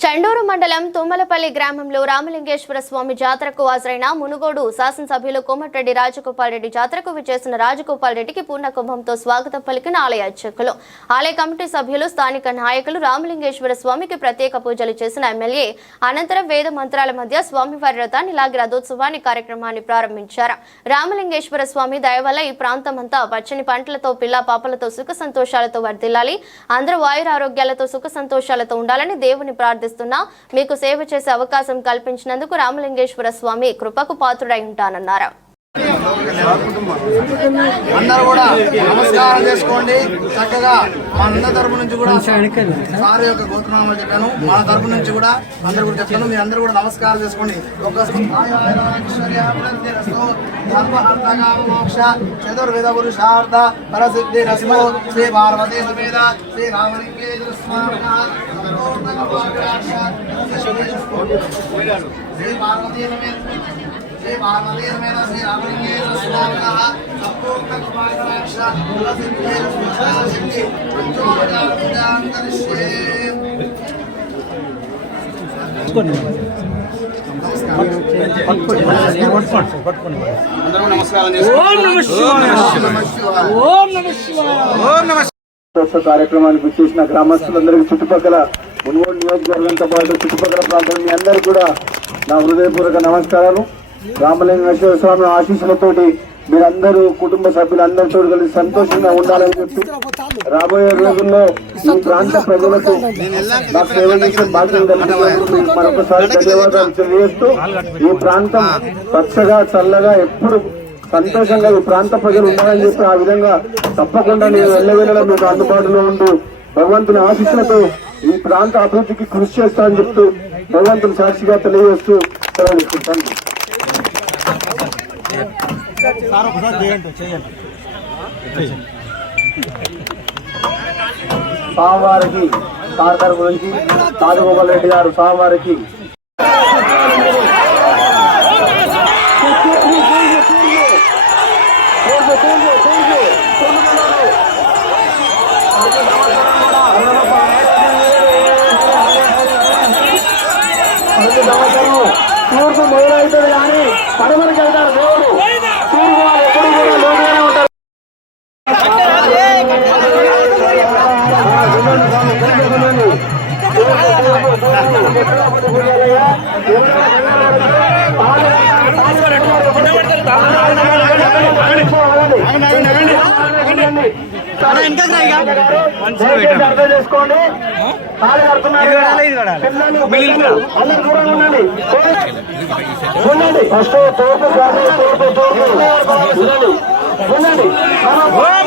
చండూరు మండలం తుమ్మలపల్లి గ్రామంలో రామలింగేశ్వర స్వామి జాతరకు హాజరైన మునుగోడు శాసనసభ్యులు కోమటిరెడ్డి రాజగోపాల్ రెడ్డి జాతరకు విచ్చేసిన రాజగోపాల్ రెడ్డికి పూర్ణ కుంభంతో స్వాగతం పలికిన ఆలయ అర్చకులు. ఆలయ కమిటీ సభ్యులు స్థానిక నాయకులు రామలింగేశ్వర స్వామికి ప్రత్యేక పూజలు చేసిన ఎమ్మెల్యే అనంతరం వేద మంత్రాల మధ్య స్వామివారి రథాన్ని లాగి రథోత్సవాన్ని కార్యక్రమాన్ని ప్రారంభించారు. రామలింగేశ్వర స్వామి దయ వల్ల ఈ ప్రాంతమంతా పచ్చని పంటలతో పిల్ల పాపలతో సుఖ సంతోషాలతో వర్ధిల్లాలి. అందరూ ఆయురారోగ్యాలతో సుఖ సంతోషాలతో ఉండాలని దేవుని ప్రార్థిస్తున్నా మీకు సేవ చేసే అవకాశం కల్పించినందుకు రామలింగేశ్వర స్వామి కృపకు పాత్రుడై ఉంటానన్నారు అందరూ కూడా నమస్కారం చేసుకోండి చక్కగా మా అందరి తరపు నుంచి కూడా సార్ యొక్క గోత్రనామాలు చెప్పాను మన తరపు నుంచి కూడా అందరూ కూడా చెప్తాను మీరు అందరూ కూడా నమస్కారం చేసుకోండి ఒక చతుర్విధ పురుషార్థ పరసిద్ధి రస్మో శ్రీ పార్వతీ సమేత శ్రీ రామలింగేశ్వర స్వామి శ్రీ పార్వతీ సమేత శ్రీ పార్వతీ సమేత శ్రీ రామలింగేశ్వర స్వామినః సంపూర్ణ కృపాకటాక్ష కులసిద్ధి సిద్ధి పంచోపచార పూజాంతరిష్యే అందరూ నమస్కారం చేసుకోండి స్వచ్ఛ కార్యక్రమానికి వచ్చేసిన గ్రామస్తులందరికీ చుట్టుపక్కల మున్గోడు నియోజకవర్గంతో పాటు చుట్టుపక్కల ప్రాంతం మీ అందరూ కూడా నా హృదయపూర్వక నమస్కారాలు. రామలింగేశ్వర స్వామి ఆశీస్సులతోటి మీరందరూ కుటుంబ సభ్యులందరితో కలిసి సంతోషంగా ఉండాలని చెప్పి రాబోయే రోజుల్లో ఈ ప్రాంత ప్రజలకు సేవ చేసే బాధ్యత మరొకసారి ధన్యవాదాలు తెలియజేస్తూ ఈ ప్రాంతం పచ్చగా చల్లగా ఎప్పుడు సంతోషంగా ఈ ప్రాంత ప్రజలు ఉండాలని చెప్పి ఆ విధంగా తప్పకుండా నేను వెళ్ళవేళ మీకు అందుబాటులో ఉంటూ భగవంతుని ఆశీస్సులతో ఈ ప్రాంత అభివృద్ధికి కృషి చేస్తానని చెప్తూ భగవంతుని సాక్షిగా తెలియజేస్తూ సెలవు స్వామివారికి సార్ గురించి రాజగోపాల్ రెడ్డి గారు స్వామివారికి మొదలవుతుంది కానీ పడమరికి వెళ్తారు దేవుడు తూర్పు వాళ్ళు ఎప్పుడు కూడా లోతుగానే ఉంటారు ఉండండి ఉండండి ఫస్ట్ తోపు కాదు, తోపు తోపు ఉండండి ఉండండి ఓం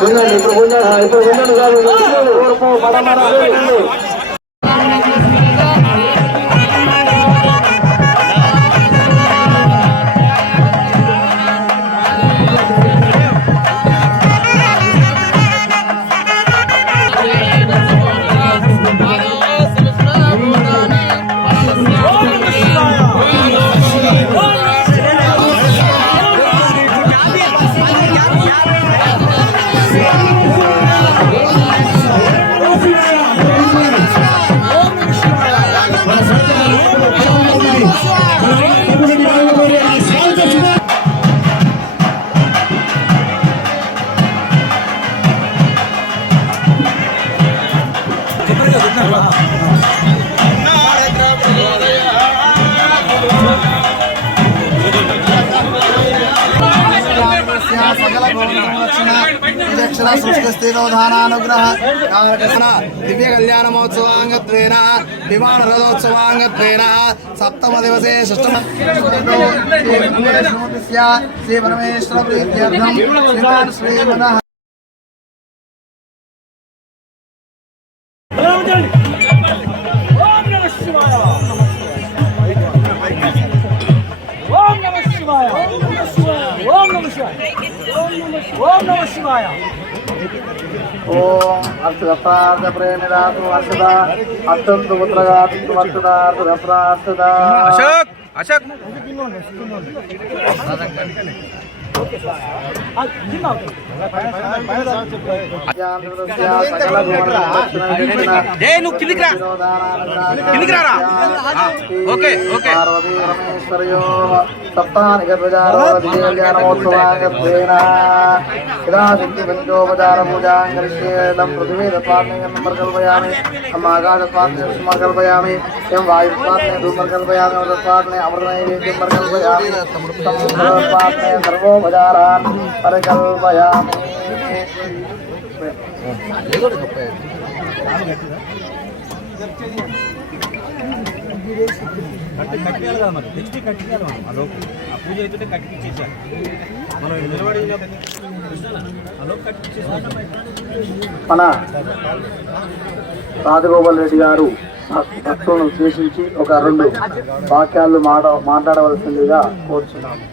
ఇప్పుడు ఉండండి ఇప్పుడు విచక్షణ సృష్టిస్థిరోధానానుగ్రహ కారకసన దివ్య కళ్యాణ మహోత్సవాంగత్వేన విమాన రథోత్సవాంగత్వేన సప్తమ దివసే షష్టమ శ్రీ పరమేశ్వర ప్రీత్యర్థం శ్రీమద ओम अर्धदार्थ प्रेमिदा तू अर्धदा अत्यंत पुत्रगा तू अर्धदा अर्धदा अर्धदा अशोक अशोक ఏ నువ్వు కిందికి రా. కిందికి రారా? Okay okay. పార్వతీ పరమేశ్వర్యో సప్తానిక ప్రజారోధ్యానమోత్సవాగత్వేన ఎం కల్పయామి సర్వోపచారాన్ పరికల్పయామి కట్టియాలి కదా మరి నెక్స్ట్ కట్టియాలి మనం అలోపు ఆ పూజ అయితే మనం నిలబడి మన రాజగోపాల్ రెడ్డి గారు భక్- భక్తులను ఉద్దేశించి ఒక రెండు వాక్యాలు మాట మాట్లాడవలసిందిగా కోరుచున్నాము.